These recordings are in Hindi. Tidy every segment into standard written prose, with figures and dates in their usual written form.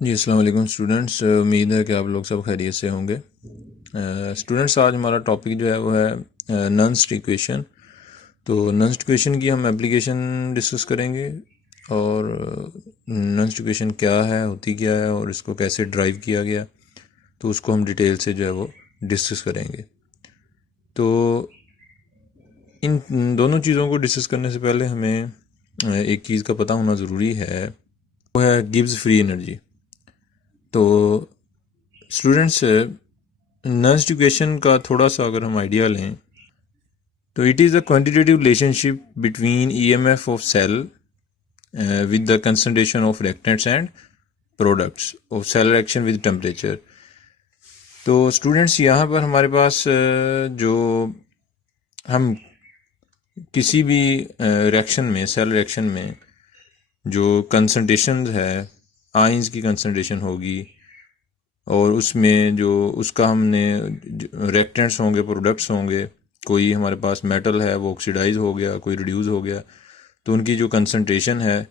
जी अस्सलाम वालेकुम स्टूडेंट्स। उम्मीद है कि आप लोग सब खैरियत से होंगे। स्टूडेंट्स, आज हमारा टॉपिक जो है वो है नंस्ट इक्वेशन। तो नंस्ट इक्वेशन की हम एप्लीकेशन डिस्कस करेंगे और नंस्ट इक्वेशन क्या है, होती क्या है और इसको कैसे ड्राइव किया गया, तो उसको हम डिटेल से जो है वो डिस्कस करेंगे। तो इन दोनों चीज़ों को डिस्कस करने से पहले हमें एक चीज़ का पता होना ज़रूरी है, वो है गिब्स फ्री एनर्जी। तो स्टूडेंट्स, नर्स्ट इक्वेशन का थोड़ा सा अगर हम आइडिया लें तो it is a quantitative relationship between EMF of cell with the concentration of reactants and products of cell reaction with temperature. तो स्टूडेंट्स, यहाँ पर हमारे पास जो हम किसी भी रिएक्शन में, सेल रिएक्शन में जो कंसंट्रेशन है, आयंस की कंसंट्रेशन होगी और उसमें जो उसका हमने रिएक्टेंट्स होंगे, प्रोडक्ट्स होंगे, कोई हमारे पास मेटल है वो ऑक्सीडाइज हो गया, कोई रिड्यूस हो गया, तो उनकी जो कंसंट्रेशन है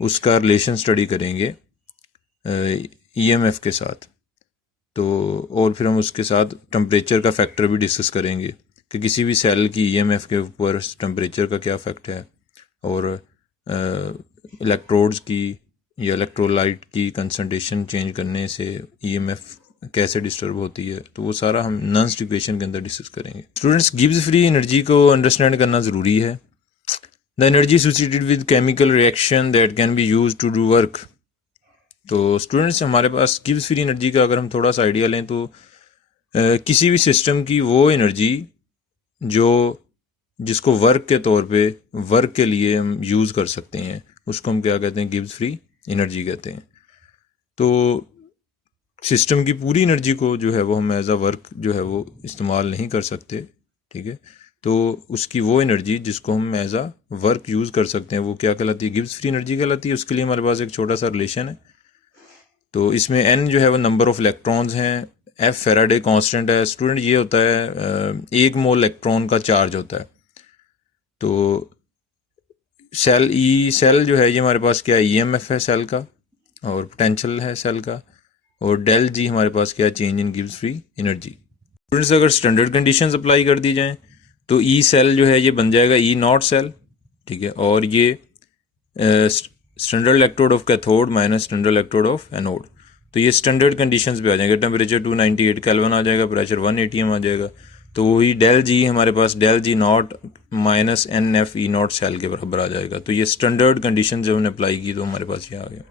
उसका रिलेशन स्टडी करेंगे ईएमएफ के साथ। तो और फिर हम उसके साथ टेम्परेचर का फैक्टर भी डिस्कस करेंगे कि किसी भी सेल की ईएमएफ के ऊपर टेम्परेचर का क्या इफेक्ट है और इलेक्ट्रोड्स की या इलेक्ट्रोलाइट की कंसंट्रेशन चेंज करने से ईएमएफ कैसे डिस्टर्ब होती है। तो वो सारा हम नंस्ट इक्वेशन के अंदर डिस्कस करेंगे। स्टूडेंट्स, गिब्स फ्री एनर्जी को अंडरस्टैंड करना ज़रूरी है। The energy associated with chemical reaction that can be use to do work. तो स्टूडेंट्स, हमारे पास गिब्स फ्री एनर्जी का अगर हम थोड़ा सा आइडिया लें तो किसी भी सिस्टम की वो एनर्जी जो जिसको वर्क के तौर पे, वर्क के लिए हम यूज़ कर सकते हैं, उसको हम क्या कहते हैं, गिब्स फ्री एनर्जी कहते हैं। तो सिस्टम की पूरी एनर्जी को जो है वो हम एज अ वर्क जो है वो इस्तेमाल नहीं कर सकते, ठीक है। तो उसकी वो एनर्जी जिसको हम एज अ वर्क यूज़ कर सकते हैं वो क्या कहलाती है, गिब्स फ्री एनर्जी कहलाती है। उसके लिए हमारे पास एक छोटा सा रिलेशन है। तो इसमें एन जो है वो नंबर ऑफ इलेक्ट्रॉन्स हैं, एफ फेराडे कांस्टेंट है। स्टूडेंट, ये होता है 1 मोल इलेक्ट्रॉन का चार्ज होता है। तो सेल जो है ये हमारे पास क्या है, ईएमएफ है सेल का और पोटेंशियल है सेल का, और डेल जी हमारे पास क्या है, change in Gibbs free energy. Students, अगर स्टैंडर्ड कंडीशंस अप्लाई कर दी जाएं तो ई सेल जो है ये बन जाएगा ई नॉट सेल, ठीक है। और ये standard electrode of cathode minus standard electrode of anode. तो ये स्टैंडर्ड कंडीशंस पे आ जाएंगे। टेम्परेचर 298 केल्विन आ जाएगा, प्रेशर 1 atm आ जाएगा। तो वही डेल जी हमारे पास del G nought minus n F E not cell के बराबर आ जाएगा। तो ये स्टैंडर्ड कंडीशन जब हमने अप्लाई की तो हमारे पास ये आ गया।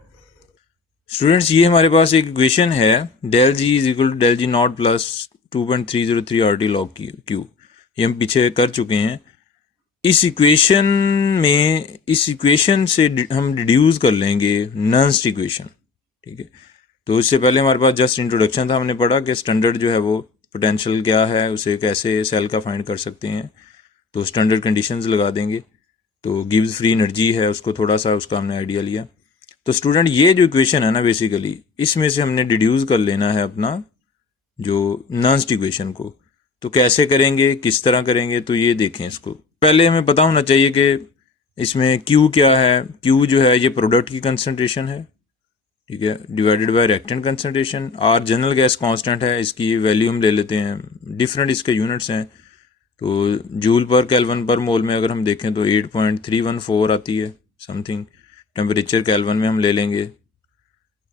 स्टूडेंट्स, ये हमारे पास एक इक्वेशन है, del G is equal to del G not plus 2.303 R T log Q. ये हम पीछे कर चुके हैं। इस इक्वेशन से हम डिड्यूस कर लेंगे नंस्ट इक्वेशन, ठीक है। तो इससे पहले हमारे पास जस्ट इंट्रोडक्शन था, हमने पढ़ा कि स्टैंडर्ड जो है वो पोटेंशियल क्या है, उसे कैसे सेल का फाइंड कर सकते हैं। तो स्टैंडर्ड कंडीशंस लगा देंगे। तो गिब्स फ्री एनर्जी है, उसको थोड़ा सा उसका हमने आइडिया लिया। तो स्टूडेंट, ये जो इक्वेशन है ना, बेसिकली इसमें से हमने डिड्यूस कर लेना है अपना जो नंस्ट इक्वेशन को। तो कैसे करेंगे, किस तरह करेंगे, तो ये देखें। इसको पहले हमें पता होना चाहिए कि इसमें Q क्या है। Q जो है ये प्रोडक्ट की कंसंट्रेशन है, ठीक है, divided by reactant concentration. R general gas constant है, इसकी वैल्यू हम ले लेते हैं, डिफरेंट इसके यूनिट्स हैं। तो जूल पर केल्विन पर मोल में अगर हम देखें तो 8.314 आती है समथिंग। टेम्परेचर केल्विन में हम ले लेंगे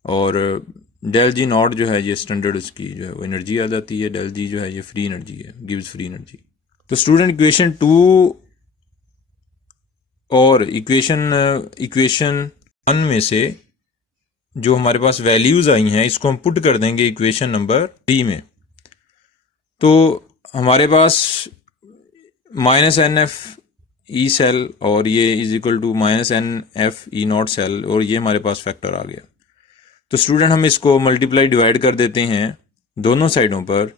और डेल जी नॉट जो है ये स्टैंडर्ड उसकी जो है वो एनर्जी आ जाती है। डेल जी जो है ये फ्री एनर्जी है, गिव्स फ्री एनर्जी। तो स्टूडेंट, इक्वेशन 2 और इक्वेशन 1 में से जो हमारे पास वैल्यूज आई हैं इसको हम पुट कर देंगे इक्वेशन नंबर 3 में। तो हमारे पास minus n F E cell और ये is equal to minus n F E not cell, और ये हमारे पास फैक्टर आ गया। तो स्टूडेंट, हम इसको मल्टीप्लाई डिवाइड कर देते हैं दोनों साइडों पर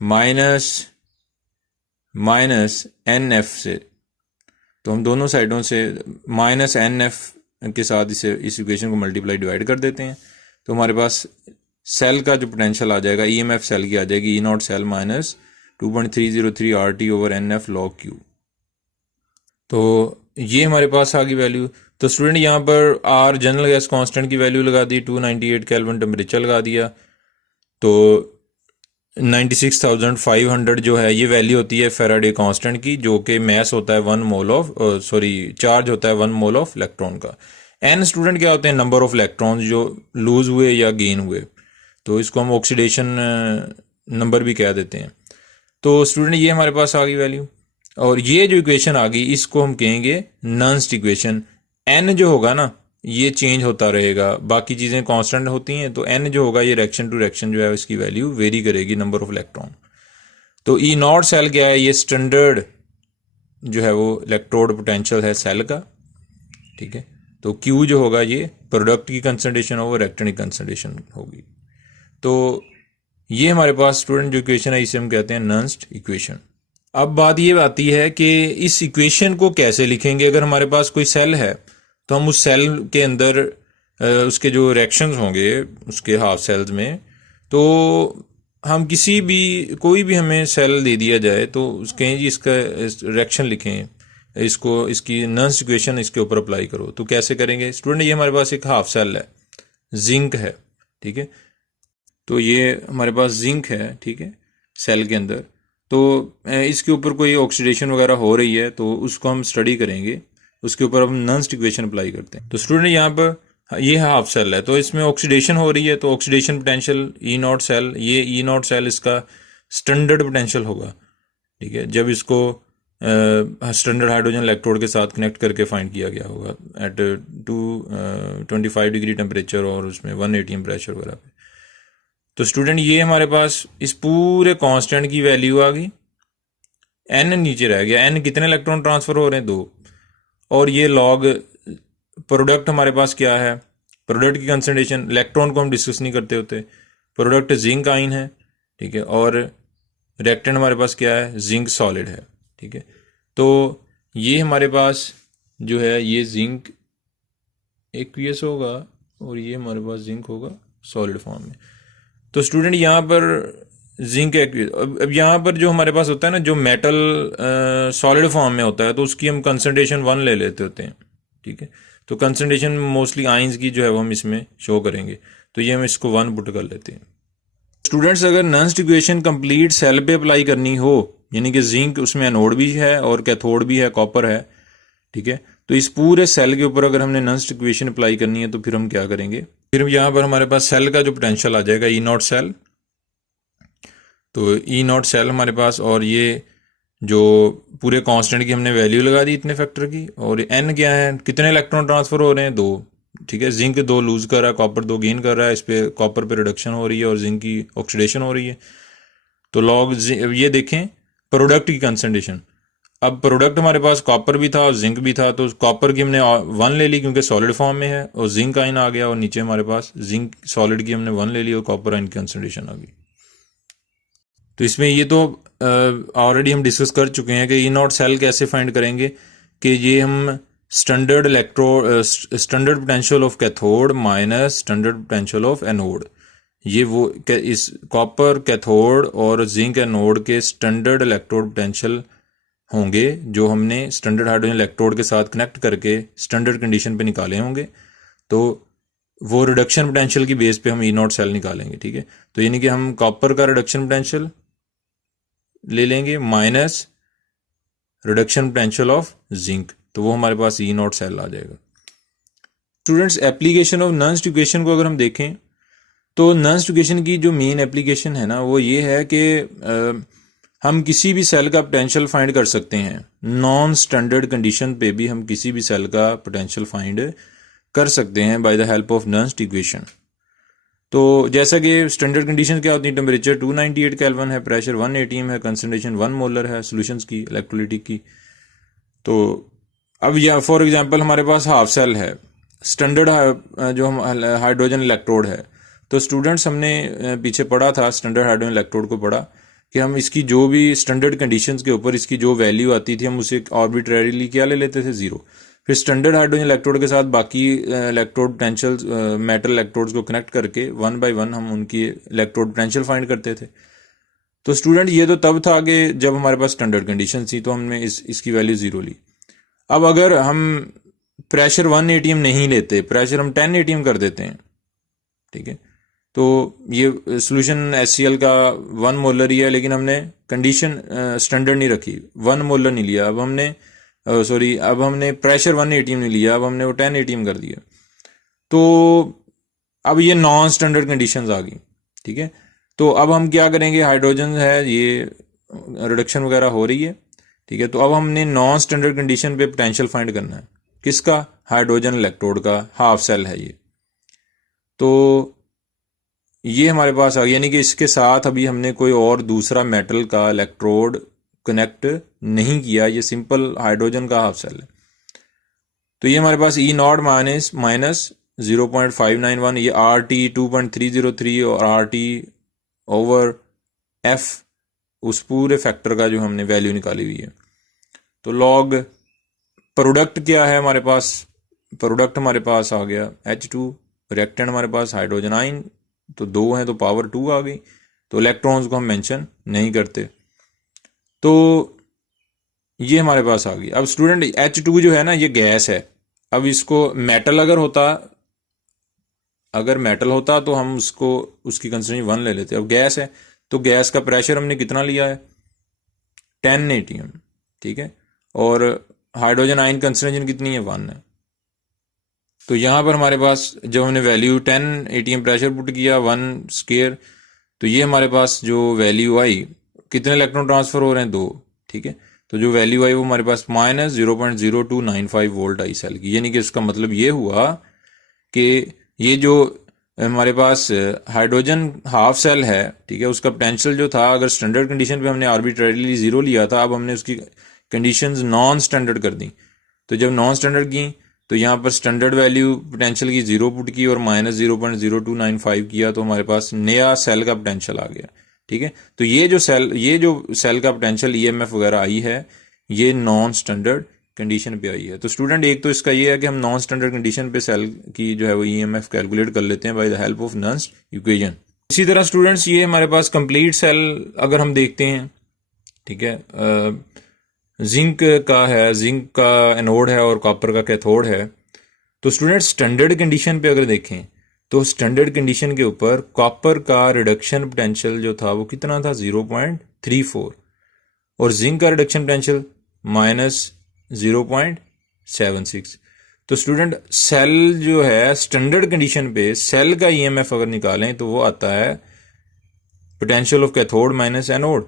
माइनस एन एफ से। तो हम दोनों साइडों से माइनस एन एफ के साथ इस इक्वेशन को मल्टीप्लाई डिवाइड कर देते हैं। तो हमारे पास सेल का जो पोटेंशियल आ जाएगा, ईएमएफ सेल की आ जाएगी E not cell minus 2.303 R T over n F log Q. तो ये हमारे पास आ गई वैल्यू। तो स्टूडेंट यहाँ पर आर जनरल गैस कांस्टेंट की वैल्यू लगा दी, 298 केल्विन टेम्परेचर लगा दिया, तो 96,500 जो है ये वैल्यू होती है फेराडे कांस्टेंट की, जो कि मैस होता है 1 मोल ऑफ चार्ज होता है 1 मोल ऑफ इलेक्ट्रॉन का। एन स्टूडेंट क्या होते हैं, नंबर ऑफ इलेक्ट्रॉन्स जो लूज हुए या गेन हुए, तो इसको हम ऑक्सीडेशन नंबर भी कह देते हैं। तो स्टूडेंट ये हमारे पास आ गई वैल्यू, और ये जो इक्वेशन आ गई इसको हम कहेंगे नंस्ट इक्वेशन। एन जो होगा ना ये चेंज होता रहेगा, बाकी चीज़ें कांस्टेंट होती हैं, तो एन जो होगा ये रिएक्शन टू रिएक्शन जो है इसकी वैल्यू वेरी करेगी नंबर ऑफ इलेक्ट्रॉन। तो ई नॉट सेल क्या है, ये स्टैंडर्ड जो है वो इलेक्ट्रोड पोटेंशियल है सेल का, ठीक है। तो क्यू जो होगा ये प्रोडक्ट की कंसंट्रेशन होगा, रिएक्टेंट की कंसंट्रेशन होगी। तो ये हमारे पास स्टूडेंट जो इक्वेशन है इसे हम कहते हैं नंस्ट इक्वेशन। अब बात ये आती है कि इस इक्वेशन को कैसे लिखेंगे। अगर हमारे पास कोई सेल है तो हम उस सेल के अंदर उसके जो रिएक्शंस होंगे उसके हाफ सेल्स में, तो हम कोई भी हमें सेल दे दिया जाए तो उसके जी इसका रिएक्शन लिखें, इसको इसकी नंस्ट इक्वेशन इसके ऊपर अप्लाई करो। तो कैसे करेंगे स्टूडेंट, ये हमारे पास एक हाफ सेल है, जिंक है, ठीक है। तो ये हमारे पास जिंक है, ठीक है, सेल के अंदर। तो इसके ऊपर कोई ऑक्सीडेशन वगैरह हो रही है तो उसको हम स्टडी करेंगे, उसके ऊपर हम नंस्ट इक्वेशन अप्लाई करते हैं। तो स्टूडेंट यहाँ पर ये हाफ सेल है, तो इसमें ऑक्सीडेशन हो रही है, तो oxidation potential E not cell, ये ई नॉट सेल इसका स्टैंडर्ड पोटेंशियल होगा, ठीक है, जब इसको स्टैंडर्ड हाइड्रोजन इलेक्ट्रोड के साथ कनेक्ट करके फाइंड किया गया होगा एट 225 डिग्री टेम्परेचर और उसमें 1 atm प्रेशर वगैरह पे। तो स्टूडेंट ये हमारे पास इस पूरे कांस्टेंट की वैल्यू आ गई, एन नीचे रह गया, एन कितने इलेक्ट्रॉन ट्रांसफर हो रहे हैं, 2, और ये लॉग प्रोडक्ट हमारे पास क्या है, प्रोडक्ट की कंसंट्रेशन, इलेक्ट्रॉन को हम डिस्कस नहीं करते होते, प्रोडक्ट जिंक आइन है, ठीक है, और रिएक्टेंट हमारे पास क्या है, जिंक सॉलिड है, ठीक है। तो ये हमारे पास जो है ये जिंक एक्वियस होगा और ये हमारे पास जिंक होगा सॉलिड फॉर्म में। तो स्टूडेंट यहाँ पर जिंक एक्वियस, अब यहाँ पर जो हमारे पास होता है ना, जो मेटल सॉलिड फॉर्म में होता है तो उसकी हम कंसंट्रेशन 1 ले लेते होते हैं, ठीक है। तो कंसंट्रेशन मोस्टली आइंस की जो है वो हम इसमें शो करेंगे, तो ये हम इसको 1 पुट कर लेते हैं। स्टूडेंट्स अगर नंस्ट इक्वेशन कंप्लीट सेल पे अप्लाई करनी हो, यानी कि जिंक उसमें एनोड भी है और कैथोड भी है, कॉपर है, ठीक है, तो इस पूरे सेल के ऊपर अगर हमने नंस्ट इक्वेशन अप्लाई करनी है तो फिर हम क्या करेंगे, फिर यहाँ पर हमारे पास सेल का जो पोटेंशियल आ जाएगा ई नॉट सेल, तो ई नॉट सेल हमारे पास, और ये जो पूरे कांस्टेंट की हमने वैल्यू लगा दी इतने फैक्टर की, और एन क्या है, कितने इलेक्ट्रॉन ट्रांसफर हो रहे हैं, 2, ठीक है, जिंक 2 लूज कर रहा है, कॉपर 2 गेन कर रहा है, इस पे कॉपर पे रिडक्शन हो रही है और जिंक की ऑक्सीडेशन हो रही है। तो लॉग ये देखें प्रोडक्ट की कंसंट्रेशन, अब प्रोडक्ट हमारे पास कॉपर भी था और जिंक भी था, तो कॉपर की हमने 1 ले ली क्योंकि सॉलिड फॉर्म में है, और जिंक आइन आ गया, और नीचे हमारे पास जिंक सॉलिड की हमने 1 ले ली और कॉपर आइन की कंसंट्रेशन आ गई। तो इसमें ये तो ऑलरेडी हम डिस्कस कर चुके हैं कि ई नॉट सेल कैसे फाइंड करेंगे, कि ये हम standard potential of cathode minus standard potential of anode, ये वो इस कॉपर कैथोड और जिंक एनोड के स्टैंडर्ड इलेक्ट्रोड पोटेंशियल होंगे जो हमने स्टैंडर्ड हाइड्रोजन इलेक्ट्रोड के साथ कनेक्ट करके स्टैंडर्ड कंडीशन पे निकाले होंगे, तो वो रिडक्शन पोटेंशियल की बेस पे हम ई नॉट सेल निकालेंगे, ठीक है। तो यानी कि हम कॉपर का रिडक्शन पोटेंशियल ले लेंगे minus reduction potential of zinc, तो वो हमारे पास ई नॉट सेल आ जाएगा। Students application of Nernst equation को अगर हम देखें तो नंस्ट इक्वेशन की जो मेन एप्लीकेशन है ना वो ये है कि हम किसी भी सेल का पोटेंशियल फाइंड कर सकते हैं, नॉन स्टैंडर्ड कंडीशन पे भी हम किसी भी सेल का पोटेंशियल फाइंड कर सकते हैं by the help of Nernst equation. तो जैसा कि स्टैंडर्ड कंडीशन क्या होती है, टेम्परेचर 298 केल्विन है, प्रेशर 1 atm है, कंसंट्रेशन 1 मोलर है सॉल्यूशंस की इलेक्ट्रोलाइटिक की। तो अब या फॉर एग्जांपल हमारे पास हाफ सेल है, स्टैंडर्ड जो हम हाइड्रोजन इलेक्ट्रोड है, तो स्टूडेंट्स हमने पीछे पढ़ा था, स्टैंडर्ड हाइड्रोजन इलेक्ट्रोड को पढ़ा कि हम इसकी जो भी स्टैंडर्ड कंडीशंस के ऊपर इसकी जो वैल्यू आती थी हम उसे आर्बिट्रेरीली क्या ले लेते थे, 0। फिर स्टैंडर्ड हाइड्रोजन इलेक्ट्रोड के साथ बाकी इलेक्ट्रोड पोटेंशियल मेटल इलेक्ट्रोड्स को कनेक्ट करके 1 by 1 हम उनकी इलेक्ट्रोड पोटेंशियल फाइंड करते थे। तो स्टूडेंट ये तो तब था कि जब हमारे पास स्टैंडर्ड कंडीशन थी, तो हमने इसकी वैल्यू 0 ली। अब अगर हम प्रेशर 1 एटीएम नहीं लेते, प्रेशर हम 10 एटीएम कर देते हैं, ठीक है। तो ये सोल्यूशन HCl का 1 मोलर ही है, लेकिन हमने कंडीशन स्टैंडर्ड नहीं रखी, 1 मोलर नहीं लिया, अब हमने अब हमने प्रेशर 1 एटीएम नहीं लिया, अब हमने वो 10 एटीएम कर दिया। तो अब ये नॉन स्टैंडर्ड कंडीशंस आ गई, ठीक है। तो अब हम क्या करेंगे, हाइड्रोजन है ये रिडक्शन वगैरह हो रही है, ठीक है। तो अब हमने नॉन स्टैंडर्ड कंडीशन पे पोटेंशियल फाइंड करना है, किसका, हाइड्रोजन इलेक्ट्रोड का, हाफ सेल है ये। तो ये हमारे पास आ गया, यानी कि इसके साथ अभी हमने कोई और दूसरा मेटल का इलेक्ट्रोड कनेक्ट नहीं किया, ये सिंपल हाइड्रोजन का हाफ सेल है। तो ये हमारे पास E0 माइनस 0.591, ये RT 2.303 और RT ओवर F उस पूरे फैक्टर का जो हमने वैल्यू निकाली हुई है। तो लॉग प्रोडक्ट क्या है हमारे पास, प्रोडक्ट हमारे पास आ गया H2, रिएक्टेंट हमारे पास हाइड्रोजन आइन, तो 2 हैं तो पावर 2 आ गई। तो इलेक्ट्रॉन्स को हम मेंशन नहीं करते, तो ये हमारे पास आ गई। अब स्टूडेंट H2 जो है ना, ये गैस है। अब इसको मेटल अगर मेटल होता तो हम उसको उसकी कंसंट्रेशन 1 ले लेते। अब गैस है तो गैस का प्रेशर हमने कितना लिया है, 10 एटीएम, ठीक है। और हाइड्रोजन आयन कंसंट्रेशन कितनी है, 1 है। तो यहाँ पर हमारे पास जब हमने वैल्यू 10 एटीएम प्रेशर पुट किया 1 स्क्वायर, तो ये हमारे पास जो वैल्यू आई, कितने इलेक्ट्रॉन ट्रांसफर हो रहे हैं, 2, ठीक है। तो जो वैल्यू आई वो हमारे पास माइनस 0.0295 वोल्ट आई सेल की, यानी कि इसका मतलब ये हुआ कि ये जो हमारे पास हाइड्रोजन हाफ सेल है, ठीक है, उसका पोटेंशियल जो था, अगर स्टैंडर्ड कंडीशन पे हमने आर्बिट्रेरीली 0 लिया था, अब हमने उसकी कंडीशंस नॉन स्टैंडर्ड कर दी। तो जब नॉन स्टैंडर्ड की तो यहाँ पर स्टैंडर्ड वैल्यू पोटेंशियल की 0 पुट की और माइनस 0.0295 किया, तो हमारे पास नया सेल का पोटेंशियल आ गया, ठीक है। तो ये जो सेल का पोटेंशियल EMF वगैरह आई है, ये नॉन स्टैंडर्ड कंडीशन पे आई है। तो स्टूडेंट एक तो इसका ये है कि हम नॉन स्टैंडर्ड कंडीशन पे सेल की जो है वो EMF कैलकुलेट कर लेते हैं by the help of Nernst equation. इसी तरह स्टूडेंट्स ये हमारे पास कंप्लीट सेल अगर हम देखते हैं, ठीक है, जिंक का है, जिंक का एनोड है और कॉपर का कैथोड है। तो स्टूडेंट स्टैंडर्ड कंडीशन पे अगर देखें तो स्टैंडर्ड कंडीशन के ऊपर कॉपर का रिडक्शन पोटेंशियल जो था वो कितना था, 0.34, और जिंक का रिडक्शन पोटेंशियल माइनस 0.76। तो स्टूडेंट सेल जो है स्टैंडर्ड कंडीशन पे सेल का EMF अगर निकालें तो वो आता है potential of cathode minus anode.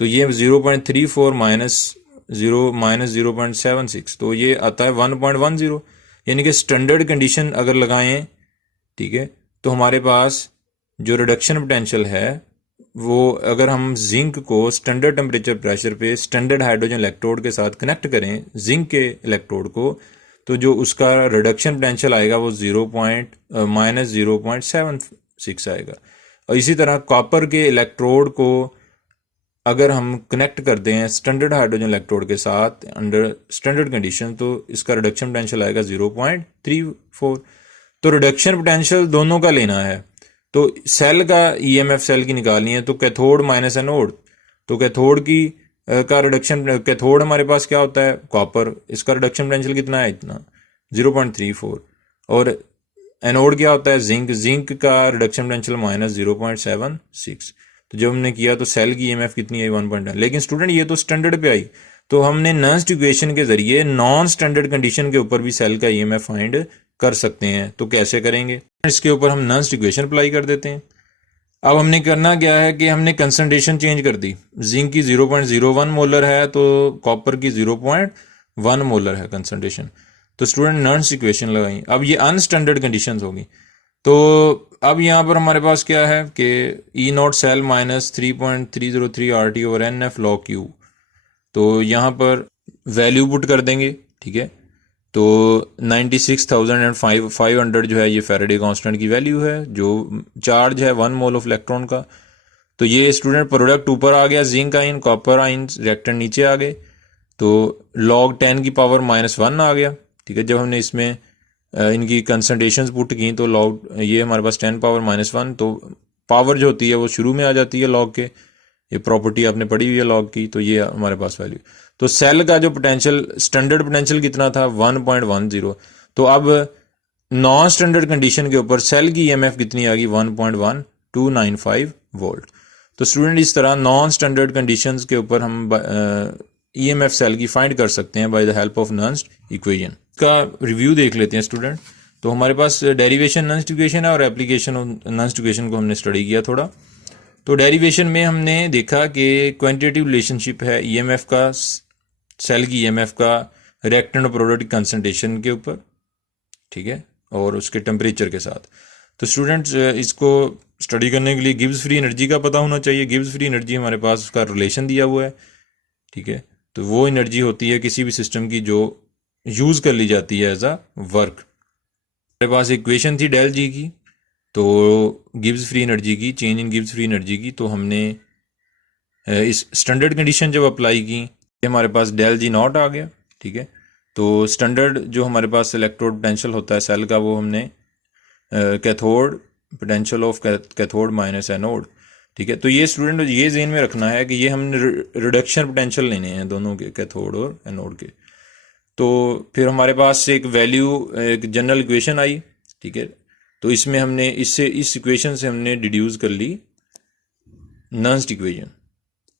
तो ये 0.34 माइनस 0.76, तो ये आता है 1.10, यानी कि स्टैंडर्ड कंडीशन अगर लगाएं, ठीक है, तो हमारे पास जो रिडक्शन पोटेंशियल है वो अगर हम जिंक को स्टैंडर्ड टेम्परेचर प्रेशर पे स्टैंडर्ड हाइड्रोजन इलेक्ट्रोड के साथ कनेक्ट करें जिंक के इलेक्ट्रोड को, तो जो उसका रिडक्शन पोटेंशियल आएगा वो माइनस 0.76 आएगा। और इसी तरह कॉपर के इलेक्ट्रोड को अगर हम कनेक्ट करते हैं स्टैंडर्ड हाइड्रोजन इलेक्ट्रोड के साथ अंडर स्टैंडर्ड कंडीशन, तो इसका रिडक्शन पोटेंशियल आएगा 0.34। तो रिडक्शन पोटेंशियल दोनों का लेना है, तो सेल का EMF सेल की निकालनी है, तो कैथोड माइनस एनोड, तो कैथोड की का रिडक्शन, कैथोड हमारे पास क्या होता है, कॉपर, इसका रिडक्शन पोटेंशियल कितना है, इतना 0.34, और एनोड क्या होता है, जिंक, जिंक का रिडक्शन पोटेंशियल माइनस 0.76। तो जब हमने किया तो सेल की EMF कितनी आई, 1.9। लेकिन स्टूडेंट ये तो स्टैंडर्ड पे आई, तो हमने नर्न्स इक्वेशन के जरिए नॉन स्टैंडर्ड कंडीशन के ऊपर भी सेल का EMF फाइंड कर सकते हैं। तो कैसे करेंगे, इसके ऊपर हम नर्न्स इक्वेशन अप्लाई कर देते हैं। अब हमने करना क्या है कि हमने कंसंट्रेशन चेंज कर दी, जिंक की 0.01 मोलर है तो कॉपर की 0.1 मोलर है कंसंट्रेशन। तो स्टूडेंट नर्न्स इक्वेशन लगाई, अब ये अनस्टैंडर्ड कंडीशंस होगी। तो अब यहाँ पर हमारे पास क्या है कि E0 cell minus 3.303 RT over NF log Q। तो यहाँ पर वैल्यू पुट कर देंगे, ठीक है। तो 96,500 जो है ये फैराडे कांस्टेंट की वैल्यू है, जो चार्ज है 1 मोल ऑफ इलेक्ट्रॉन का। तो ये स्टूडेंट प्रोडक्ट ऊपर आ गया, जिंक आइन कॉपर आइन रिएक्टेंट नीचे आ गए, तो log 10 की पावर -1 आ गया, ठीक है। जब हमने इसमें इनकी कंसंट्रेशंस पुट की तो लॉग ये हमारे पास 10 पावर -1, तो पावर जो होती है वो शुरू में आ जाती है लॉग के, ये प्रॉपर्टी आपने पढ़ी हुई है लॉग की, तो ये हमारे पास वैल्यू। तो सेल का जो पोटेंशियल, स्टैंडर्ड पोटेंशियल कितना था 1.10। तो अब नॉन स्टैंडर्ड कंडीशन के ऊपर सेल की ईएमएफ कितनी आ गई 1.1295 वोल्ट। तो स्टूडेंट इस तरह नॉन स्टैंडर्ड कंडीशंस के ऊपर हम ईएमएफ सेल की फाइंड कर सकते हैं by the help of Nernst equation. का रिव्यू देख लेते हैं स्टूडेंट। तो हमारे पास डेरिवेशन नंस्ट इक्वेशन है और एप्लीकेशन नंस्ट इक्वेशन को हमने स्टडी किया थोड़ा। तो डेरिवेशन में हमने देखा कि क्वांटिटेटिव रिलेशनशिप है ईएमएफ का, सेल की ईएमएफ का रिएक्टेंट प्रोडक्ट कंसंट्रेशन के ऊपर, ठीक है, और उसके टेम्परेचर के साथ। तो स्टूडेंट्स इसको स्टडी करने के लिए गिब्स फ्री एनर्जी का पता होना चाहिए। गिब्स फ्री एनर्जी हमारे पास उसका रिलेशन दिया हुआ है, ठीक है। तो वो एनर्जी होती है किसी भी सिस्टम की जो यूज़ कर ली जाती है एज अ वर्क। हमारे पास इक्वेशन थी डेल जी की, तो गिब्स फ्री एनर्जी की, change in Gibbs free energy की। तो हमने इस स्टैंडर्ड कंडीशन जब अप्लाई की, हमारे पास डेल जी नॉट आ गया, ठीक है। तो स्टैंडर्ड जो हमारे पास इलेक्ट्रोड पोटेंशियल होता है सेल का, वो हमने cathode potential of cathode minus anode, ठीक है। तो ये स्टूडेंट ये ज़हन में रखना है कि ये हमने रिडक्शन पोटेंशियल लेने हैं दोनों के, कैथोड और एनोड के। तो फिर हमारे पास एक वैल्यू, एक जनरल इक्वेशन आई, ठीक है। तो इसमें हमने इस इक्वेशन से हमने डिड्यूस कर ली नंस्ट इक्वेशन।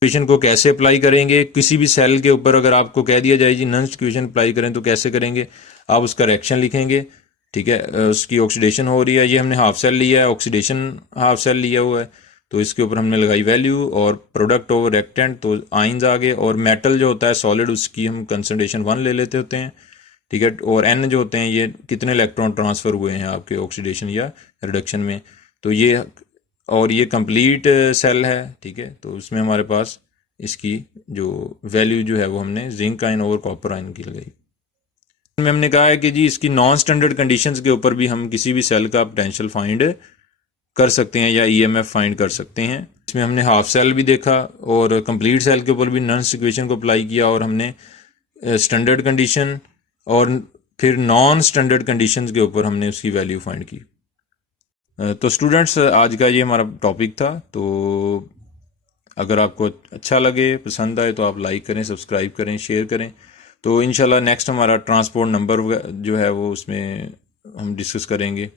इक्वेशन को कैसे अप्लाई करेंगे किसी भी सेल के ऊपर? अगर आपको कह दिया जाए जी नंस्ट इक्वेशन अप्लाई करें तो कैसे करेंगे? आप उसका रिएक्शन लिखेंगे, ठीक है। उसकी ऑक्सीडेशन हो रही है, ये हमने हाफ सेल लिया है, ऑक्सीडेशन हाफ सेल लिया हुआ है, तो इसके ऊपर हमने लगाई वैल्यू और प्रोडक्ट ओवर रिएक्टेंट, तो आइंस आ गए। और मेटल जो होता है सॉलिड, उसकी हम कंसंट्रेशन 1 ले लेते होते हैं, ठीक है। और एन जो होते हैं ये कितने इलेक्ट्रॉन ट्रांसफ़र हुए हैं आपके ऑक्सीडेशन या रिडक्शन में। तो ये, और ये कंप्लीट सेल है, ठीक है। तो उसमें हमारे पास इसकी जो वैल्यू जो है वो हमने zinc ion over copper ion की लगाई। में हमने कहा है कि जी इसकी नॉन स्टैंडर्ड कंडीशंस के ऊपर भी हम किसी भी सेल का पोटेंशियल फाइंड कर सकते हैं या ईएमएफ फाइंड कर सकते हैं। इसमें हमने हाफ सेल भी देखा और कंप्लीट सेल के ऊपर भी नंस्ट इक्वेशन को अप्लाई किया, और हमने स्टैंडर्ड कंडीशन और फिर नॉन स्टैंडर्ड कंडीशंस के ऊपर हमने उसकी वैल्यू फाइंड की। तो स्टूडेंट्स आज का ये हमारा टॉपिक था। तो अगर आपको अच्छा लगे, पसंद आए, तो आप लाइक करें, सब्सक्राइब करें, शेयर करें। तो इंशाल्लाह नेक्स्ट हमारा ट्रांसपोर्ट नंबर जो है वो उसमें हम डिस्कस करेंगे,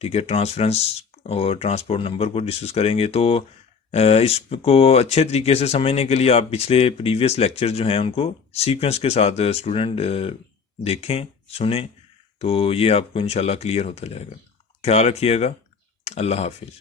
ठीक है। ट्रांसफरेंस और ट्रांसपोर्ट नंबर को डिस्कस करेंगे। तो इसको अच्छे तरीके से समझने के लिए आप पिछले प्रीवियस लेक्चर जो हैं उनको सीक्वेंस के साथ स्टूडेंट देखें, सुने, तो ये आपको इंशाल्लाह क्लियर होता जाएगा। ख्याल रखिएगा। अल्लाह हाफिज़।